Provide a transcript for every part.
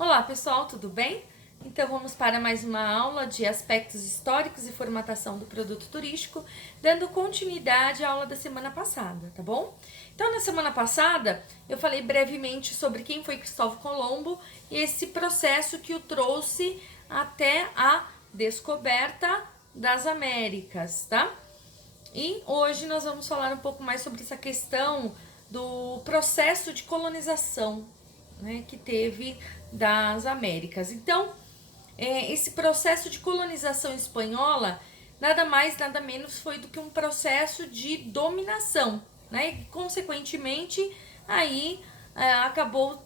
Olá pessoal, tudo bem? Então vamos para mais uma aula de aspectos históricos e formatação do produto turístico, dando continuidade à aula da semana passada, tá bom? Então na semana passada eu falei brevemente sobre quem foi Cristóvão Colombo e esse processo que o trouxe até a descoberta das Américas, tá? E hoje nós vamos falar um pouco mais sobre essa questão do processo de colonização, né, que teve das Américas. Então, esse processo de colonização espanhola nada mais, nada menos foi do que um processo de dominação, né? E, consequentemente, aí acabou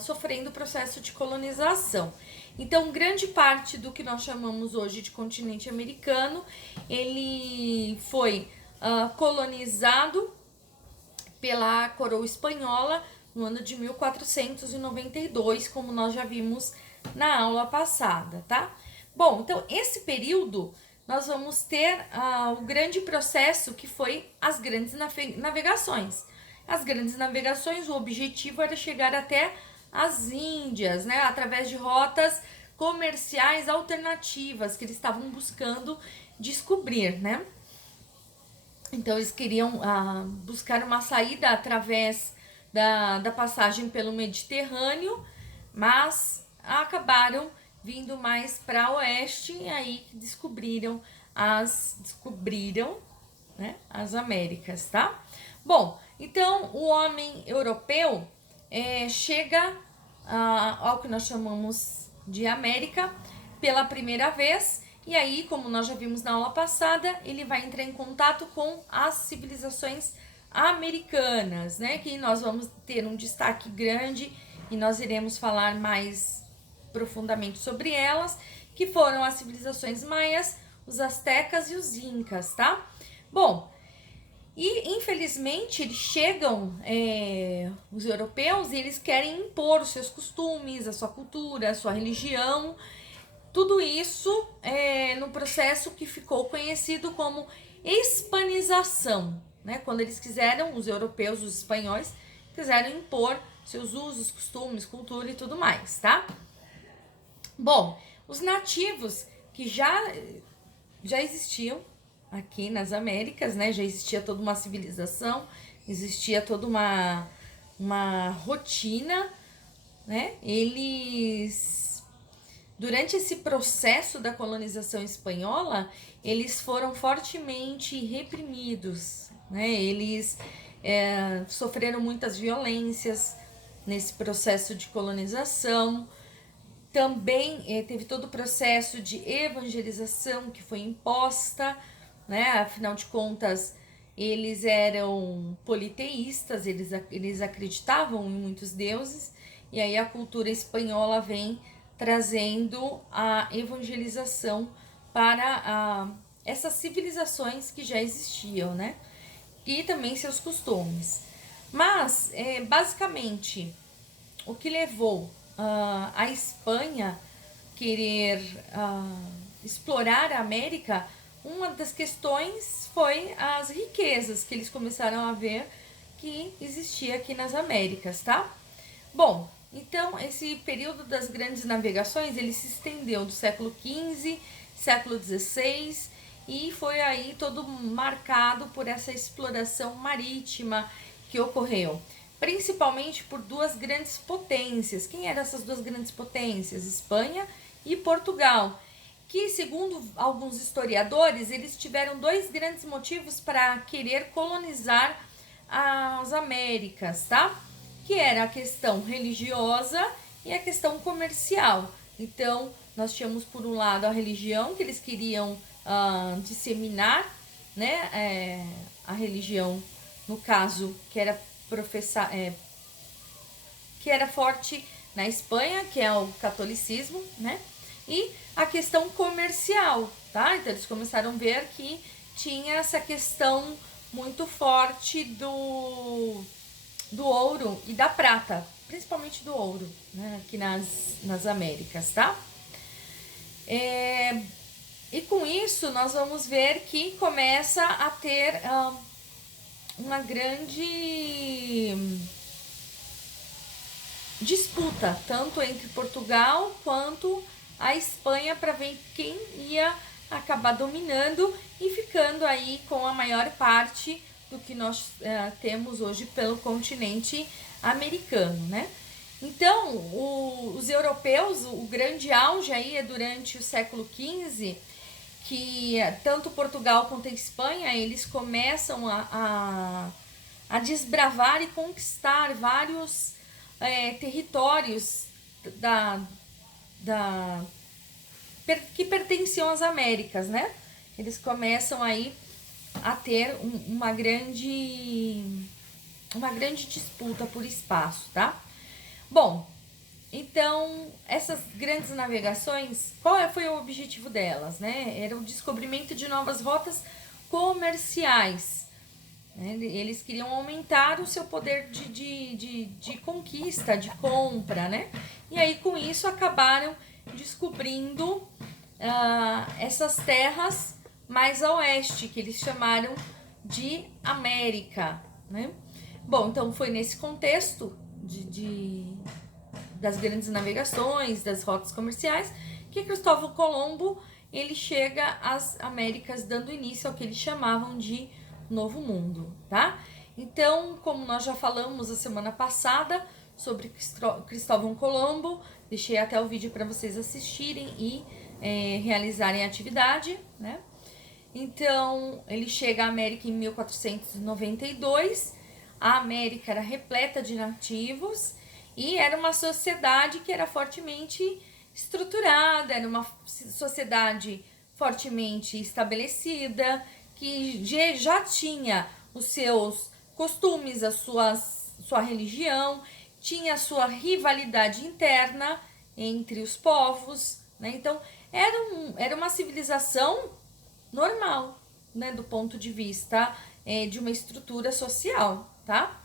sofrendo o processo de colonização. Então, grande parte do que nós chamamos hoje de continente americano, ele foi colonizado pela coroa espanhola no ano de 1492, como nós já vimos na aula passada, tá? Bom, então esse período nós vamos ter o grande processo que foi as grandes navegações. As grandes navegações, o objetivo era chegar até as Índias, né, através de rotas comerciais alternativas que eles estavam buscando descobrir, né? Então eles queriam buscar uma saída através da passagem pelo Mediterrâneo, mas acabaram vindo mais para oeste e aí descobriram né, as Américas, tá? Bom, então o homem europeu chega ao que nós chamamos de América pela primeira vez. E aí, como nós já vimos na aula passada, ele vai entrar em contato com as civilizações americanas, né? Que nós vamos ter um destaque grande e nós iremos falar mais profundamente sobre elas, que foram as civilizações maias, os astecas e os incas, tá? Bom, e infelizmente eles chegam, os europeus, e eles querem impor os seus costumes, a sua cultura, a sua religião. Tudo isso no processo que ficou conhecido como hispanização, né? Quando eles quiseram, os europeus, os espanhóis, quiseram impor seus usos, costumes, cultura e tudo mais, tá? Bom, os nativos que já existiam aqui nas Américas, né? Já existia toda uma civilização, existia toda uma rotina, né? Durante esse processo da colonização espanhola, eles foram fortemente reprimidos, né? Eles sofreram muitas violências nesse processo de colonização. Também teve todo o processo de evangelização que foi imposta, né? Afinal de contas, eles eram politeístas, eles acreditavam em muitos deuses, e aí a cultura espanhola vem trazendo a evangelização para essas civilizações que já existiam, né? E também seus costumes. Mas, basicamente, o que levou a Espanha querer explorar a América, uma das questões foi as riquezas que eles começaram a ver que existia aqui nas Américas, tá? Bom, então esse período das grandes navegações, ele se estendeu do século XV, século XVI, e foi aí todo marcado por essa exploração marítima que ocorreu, principalmente por duas grandes potências. Quem eram essas duas grandes potências? Espanha e Portugal, que, segundo alguns historiadores, eles tiveram dois grandes motivos para querer colonizar as Américas, tá? Que era a questão religiosa e a questão comercial. Então, nós tínhamos por um lado a religião, que eles queriam disseminar, né, a religião, no caso, que era que era forte na Espanha, que é o catolicismo, né? E a questão comercial, tá? Então eles começaram a ver que tinha essa questão muito forte do ouro e da prata, principalmente do ouro, né? Aqui nas Américas, tá? E com isso nós vamos ver que começa a ter uma grande disputa, tanto entre Portugal quanto a Espanha, para ver quem ia acabar dominando e ficando aí com a maior parte do que nós temos hoje pelo continente americano, né? Então, os europeus, o grande auge aí é durante o século XV, que tanto Portugal quanto a Espanha, eles começam a desbravar e conquistar vários territórios da, da, que pertenciam às Américas, né? Eles começam aí a ter uma grande disputa por espaço, tá? Bom, então essas grandes navegações, qual foi o objetivo delas, né? Era o descobrimento de novas rotas comerciais. Né? Eles queriam aumentar o seu poder de conquista, de compra, né? E aí com isso acabaram descobrindo essas terras mais a oeste, que eles chamaram de América, né? Bom, então foi nesse contexto das grandes navegações, das rotas comerciais, que Cristóvão Colombo ele chega às Américas, dando início ao que eles chamavam de Novo Mundo, tá? Então, como nós já falamos a semana passada sobre Cristóvão Colombo, deixei até o vídeo para vocês assistirem e realizarem a atividade, né? Então, ele chega à América em 1492. A América era repleta de nativos e era uma sociedade que era fortemente estruturada, era uma sociedade fortemente estabelecida, que já tinha os seus costumes, sua religião, tinha a sua rivalidade interna entre os povos, né? Então, era uma civilização normal, né, do ponto de vista de uma estrutura social, tá?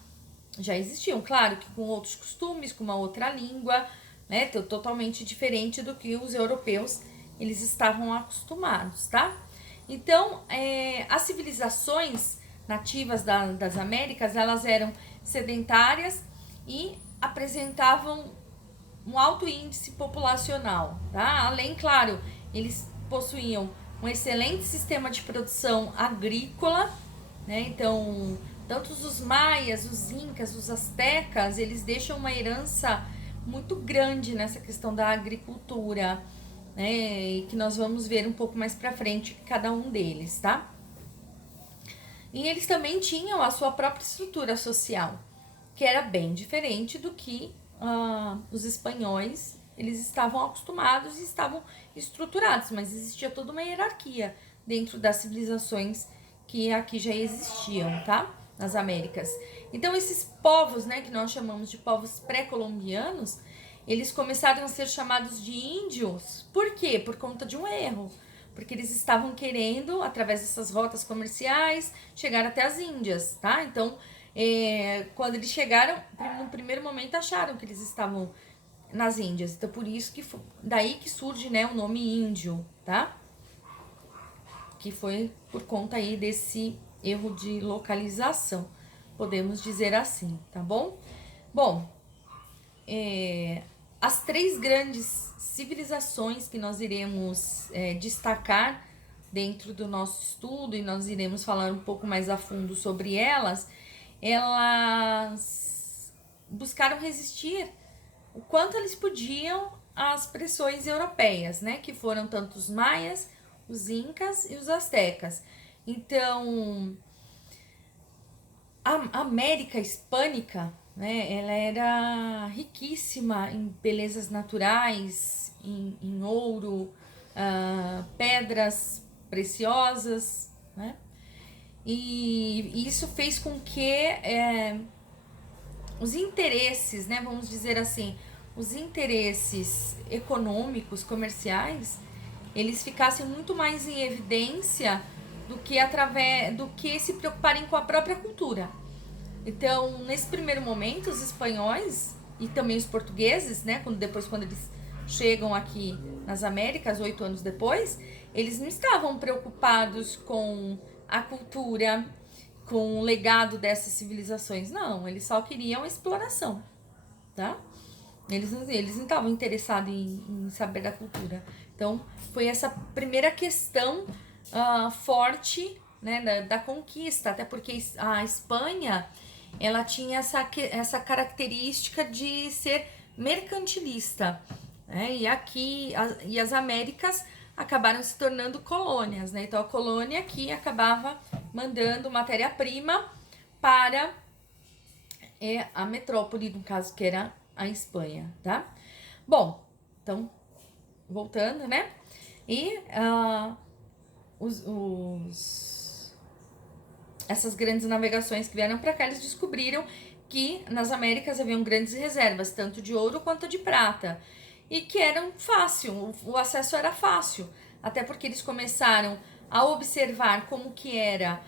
Já existiam, claro, que com outros costumes, com uma outra língua, né, totalmente diferente do que os europeus eles estavam acostumados, tá? Então, as civilizações nativas das Américas, elas eram sedentárias e apresentavam um alto índice populacional, tá? Além, claro, eles possuíam um excelente sistema de produção agrícola, né? Então, tanto os maias, os incas, os astecas, eles deixam uma herança muito grande nessa questão da agricultura, né? E que nós vamos ver um pouco mais para frente cada um deles, tá? E eles também tinham a sua própria estrutura social, que era bem diferente do que os espanhóis eles estavam acostumados e estavam estruturados, mas existia toda uma hierarquia dentro das civilizações que aqui já existiam, tá? Nas Américas. Então, esses povos, né, que nós chamamos de povos pré-colombianos, eles começaram a ser chamados de índios. Por quê? Por conta de um erro. Porque eles estavam querendo, através dessas rotas comerciais, chegar até as Índias, tá? Então, quando eles chegaram, no primeiro momento acharam que eles estavam nas Índias. Então, por isso que daí que surge, né, o nome índio, tá? Que foi por conta aí desse erro de localização, podemos dizer assim, tá bom? Bom, as três grandes civilizações que nós iremos destacar dentro do nosso estudo, e nós iremos falar um pouco mais a fundo sobre elas buscaram resistir o quanto eles podiam às pressões europeias, né? Que foram tanto os maias, os incas e os astecas. Então, a América hispânica, né? Ela era riquíssima em belezas naturais, em ouro, pedras preciosas, né? E isso fez com que os interesses, né, vamos dizer assim, os interesses econômicos, comerciais, eles ficassem muito mais em evidência do que se preocuparem com a própria cultura. Então, nesse primeiro momento, os espanhóis e também os portugueses, né, quando eles chegam aqui nas Américas, 8 anos depois, eles não estavam preocupados com a cultura, com o legado dessas civilizações. Não, eles só queriam exploração, tá? Eles não estavam interessados em saber da cultura. Então, foi essa primeira questão forte, né, da conquista, até porque a Espanha, ela tinha essa característica de ser mercantilista, né, e as Américas acabaram se tornando colônias, né, então a colônia aqui acabava mandando matéria-prima para a metrópole, no caso, que era a Espanha, tá? Bom, então, voltando, né? E essas grandes navegações que vieram para cá, eles descobriram que nas Américas haviam grandes reservas, tanto de ouro quanto de prata, e que eram fácil, o acesso era fácil, até porque eles começaram a observar como que era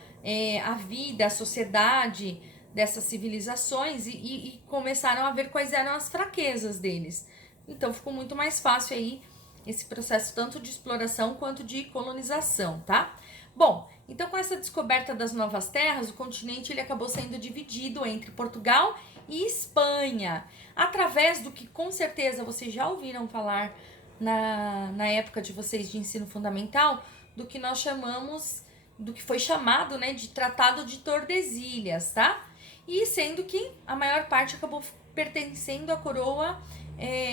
a vida, a sociedade dessas civilizações e começaram a ver quais eram as fraquezas deles. Então ficou muito mais fácil aí esse processo tanto de exploração quanto de colonização, tá? Bom, então com essa descoberta das novas terras, o continente ele acabou sendo dividido entre Portugal e Espanha, através do que com certeza vocês já ouviram falar na época de vocês de ensino fundamental, do que nós chamamos, do que foi chamado, né, de Tratado de Tordesilhas, tá? E sendo que a maior parte acabou pertencendo à coroa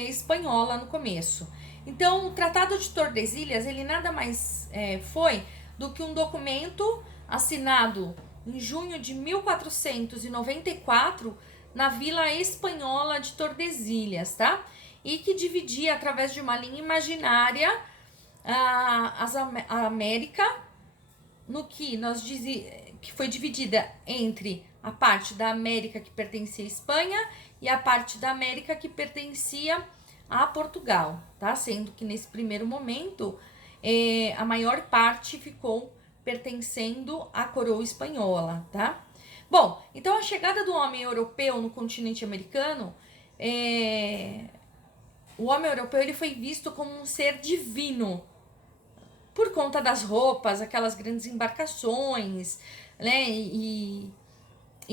espanhola no começo. Então, o Tratado de Tordesilhas, ele nada mais foi do que um documento assinado em junho de 1494 na Vila Espanhola de Tordesilhas, tá? E que dividia, através de uma linha imaginária, a América, no que que foi dividida entre a parte da América que pertencia à Espanha e a parte da América que pertencia a Portugal, tá? Sendo que nesse primeiro momento a maior parte ficou pertencendo à coroa espanhola, tá? Bom, então a chegada do homem europeu no continente americano, o homem europeu ele foi visto como um ser divino, por conta das roupas, aquelas grandes embarcações, né? E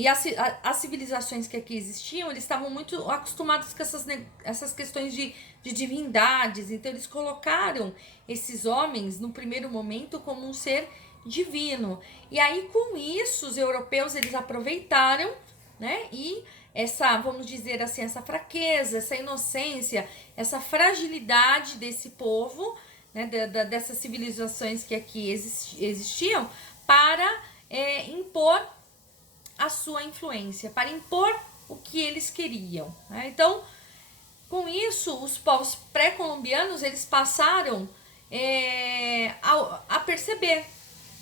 as civilizações que aqui existiam, eles estavam muito acostumados com essas questões de divindades. Então, eles colocaram esses homens, no primeiro momento, como um ser divino. E aí, com isso, os europeus, eles aproveitaram, né? E vamos dizer assim, essa fraqueza, essa inocência, essa fragilidade desse povo, né, dessas civilizações que aqui existiam, para impor a sua influência, para impor o que eles queriam, né? Então, com isso, os povos pré-colombianos, eles passaram a perceber,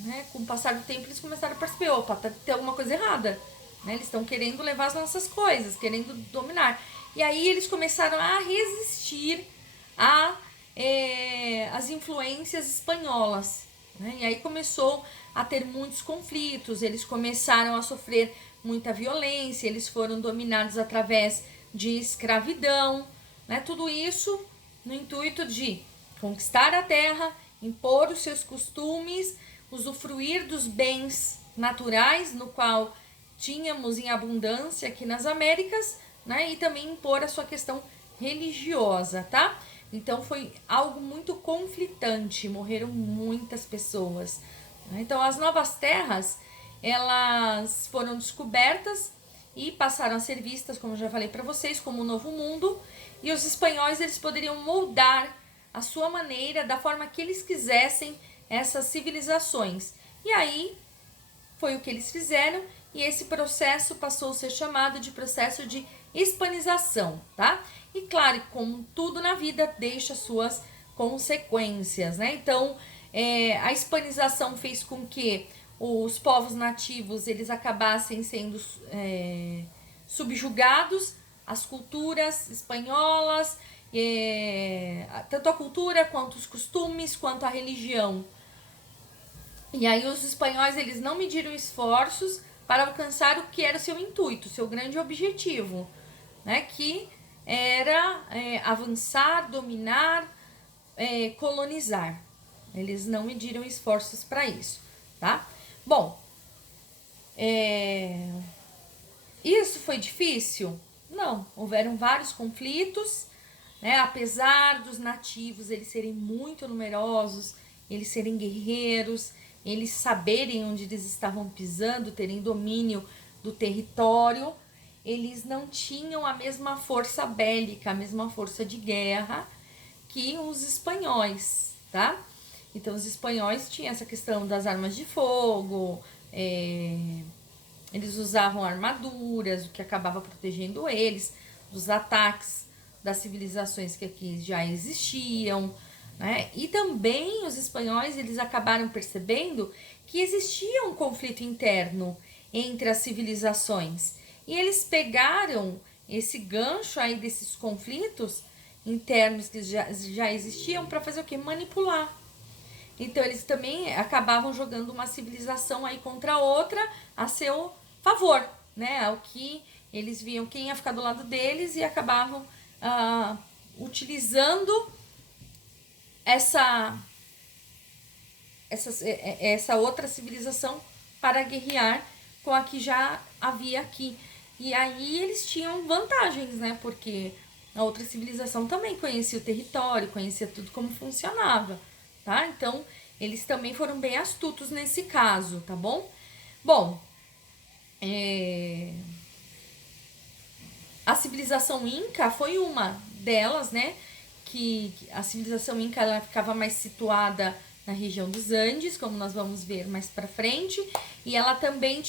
né? Com o passar do tempo, eles começaram a perceber, opa, tem alguma coisa errada, né? Eles estão querendo levar as nossas coisas, querendo dominar. E aí eles começaram a resistir as influências espanholas, né? E aí começou a ter muitos conflitos, eles começaram a sofrer muita violência, eles foram dominados através de escravidão, né? Tudo isso no intuito de conquistar a terra, impor os seus costumes, usufruir dos bens naturais, no qual tínhamos em abundância aqui nas Américas, né? E também impor a sua questão religiosa, tá? Então foi algo muito conflitante, morreram muitas pessoas. Então as novas terras, elas foram descobertas e passaram a ser vistas, como eu já falei para vocês, como um novo mundo. E os espanhóis, eles poderiam moldar a sua maneira, da forma que eles quisessem, essas civilizações. E aí foi o que eles fizeram, e esse processo passou a ser chamado de processo de hispanização, tá? E claro, como tudo na vida, deixa suas consequências, né? Então, a hispanização fez com que os povos nativos, eles acabassem sendo subjugados às culturas espanholas, tanto a cultura, quanto os costumes, quanto a religião. E aí os espanhóis, eles não mediram esforços para alcançar o que era o seu intuito, o seu grande objetivo, né? Que era avançar, dominar, colonizar. Eles não mediram esforços para isso, tá? Bom, isso foi difícil? Não, houveram vários conflitos, né? Apesar dos nativos eles serem muito numerosos, eles serem guerreiros, eles saberem onde eles estavam pisando, terem domínio do território, eles não tinham a mesma força bélica, a mesma força de guerra que os espanhóis, tá? Então os espanhóis tinham essa questão das armas de fogo, eles usavam armaduras, o que acabava protegendo eles dos ataques das civilizações que aqui já existiam, né? E também os espanhóis eles acabaram percebendo que existia um conflito interno entre as civilizações e eles pegaram esse gancho aí desses conflitos internos que já existiam para fazer o que? Manipular. Então eles também acabavam jogando uma civilização aí contra a outra a seu favor, né? O que eles viam quem ia ficar do lado deles e acabavam utilizando essa outra civilização para guerrear com a que já havia aqui. E aí eles tinham vantagens, né? Porque a outra civilização também conhecia o território, conhecia tudo como funcionava, tá? Então, eles também foram bem astutos nesse caso, tá bom? Bom, a civilização Inca foi uma delas, né? Que a civilização Inca ela ficava mais situada na região dos Andes, como nós vamos ver mais para frente, e ela também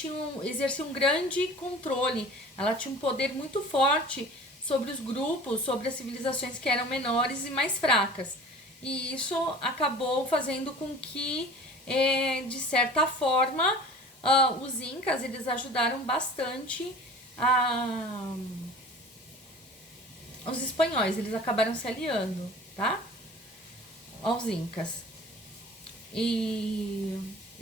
exercia um grande controle. Ela tinha um poder muito forte sobre os grupos, sobre as civilizações que eram menores e mais fracas. E isso acabou fazendo com que, de certa forma, os Incas eles ajudaram bastante os espanhóis. Eles acabaram se aliando, tá? Aos Incas. E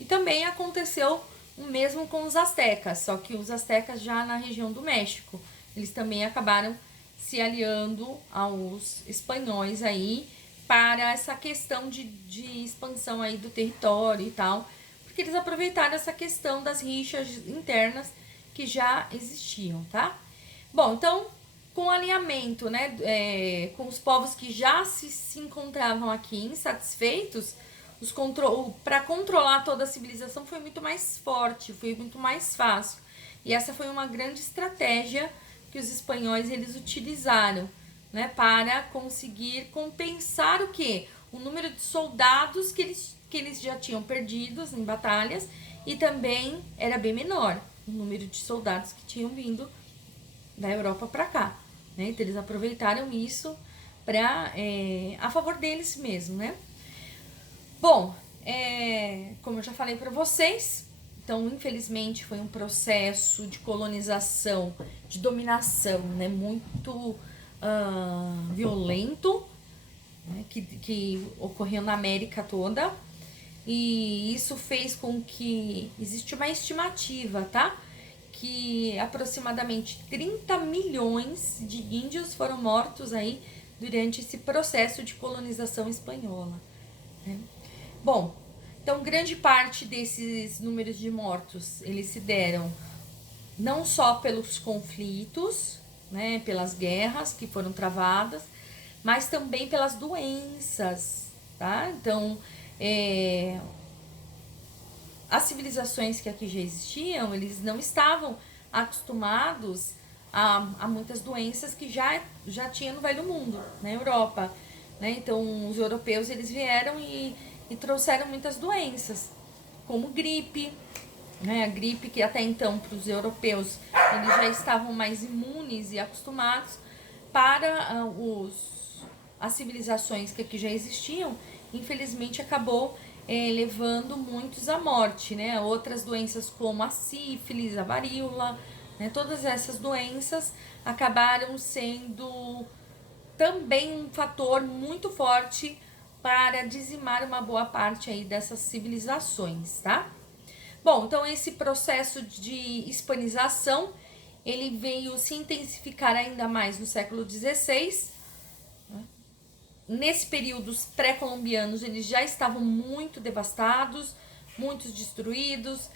também aconteceu o mesmo com os astecas, só que os astecas já na região do México. Eles também acabaram se aliando aos espanhóis aí para essa questão de expansão aí do território e tal, porque eles aproveitaram essa questão das rixas internas que já existiam, tá? Bom, então, com o alinhamento, né, com os povos que já se encontravam aqui insatisfeitos, para controlar toda a civilização foi muito mais forte, foi muito mais fácil. E essa foi uma grande estratégia que os espanhóis eles utilizaram, né, para conseguir compensar o quê? O número de soldados que eles já tinham perdidos em batalhas e também era bem menor o número de soldados que tinham vindo da Europa para cá, né? Então eles aproveitaram isso para a favor deles mesmo, né? Bom, como eu já falei para vocês, então infelizmente foi um processo de colonização, de dominação, né, muito violento, né, que ocorreu na América toda, e isso fez com que existe uma estimativa, tá? Que aproximadamente 30 milhões de índios foram mortos aí durante esse processo de colonização espanhola, né? Bom, então grande parte desses números de mortos, eles se deram não só pelos conflitos, né, pelas guerras que foram travadas, mas também pelas doenças, tá? Então, as civilizações que aqui já existiam, eles não estavam acostumados a muitas doenças que já tinha no Velho Mundo, na Europa, né? Então, os europeus, eles vieram e trouxeram muitas doenças, como gripe, né? A gripe que até então, para os europeus, eles já estavam mais imunes e acostumados, para as civilizações que aqui já existiam, infelizmente acabou levando muitos à morte, né? Outras doenças como a sífilis, a varíola, né? Todas essas doenças acabaram sendo também um fator muito forte para dizimar uma boa parte aí dessas civilizações, tá? Bom, então esse processo de hispanização, ele veio se intensificar ainda mais no século XVI. Nesse período, os pré-colombianos eles já estavam muito devastados, muitos destruídos.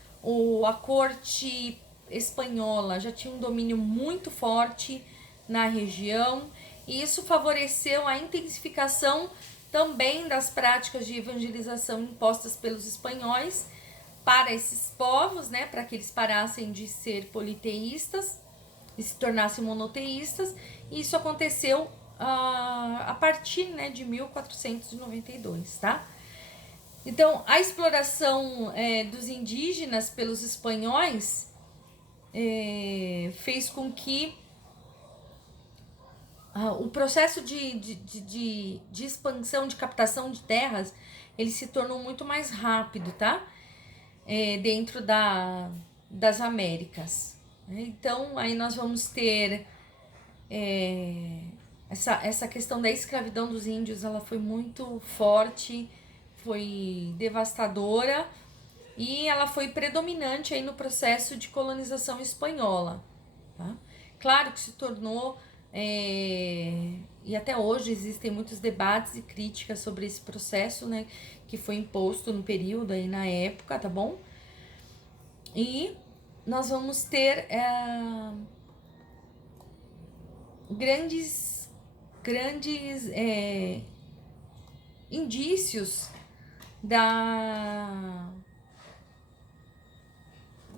A corte espanhola já tinha um domínio muito forte na região, e isso favoreceu a intensificação também das práticas de evangelização impostas pelos espanhóis para esses povos, né, para que eles parassem de ser politeístas e se tornassem monoteístas, e isso aconteceu a partir, né, de 1492, tá? Então, a exploração dos indígenas pelos espanhóis fez com que o processo de expansão, de captação de terras, ele se tornou muito mais rápido, tá? Dentro das Américas. Então, aí nós vamos ter essa questão da escravidão dos índios, ela foi muito forte, foi devastadora, e ela foi predominante aí no processo de colonização espanhola, tá? Claro que se tornou, e até hoje existem muitos debates e críticas sobre esse processo, né, que foi imposto no período aí na época, tá bom? E nós vamos ter grandes indícios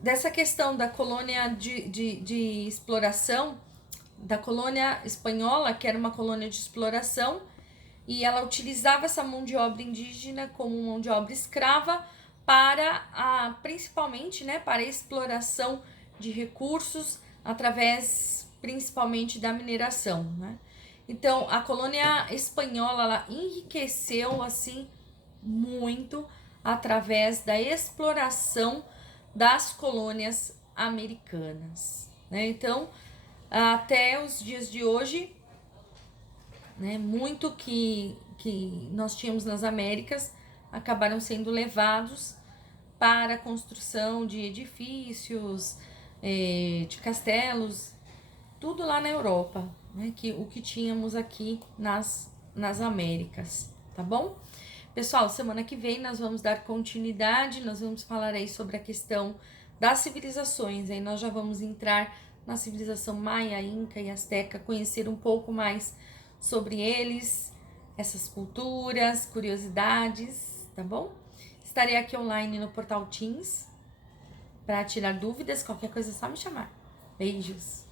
dessa questão da colônia de exploração, da colônia espanhola, que era uma colônia de exploração, e ela utilizava essa mão de obra indígena como mão de obra escrava para principalmente, né, para a exploração de recursos através principalmente da mineração, né? Então, a colônia espanhola, ela enriqueceu assim muito através da exploração das colônias americanas, né? Então, até os dias de hoje, né, muito que nós tínhamos nas Américas acabaram sendo levados para a construção de edifícios, de castelos, tudo lá na Europa, né, o que tínhamos aqui nas Américas, tá bom? Pessoal, semana que vem nós vamos dar continuidade, nós vamos falar aí sobre a questão das civilizações, aí nós já vamos entrar na civilização maia, inca e asteca, conhecer um pouco mais sobre eles, essas culturas, curiosidades, tá bom? Estarei aqui online no portal Teams para tirar dúvidas, qualquer coisa é só me chamar. Beijos!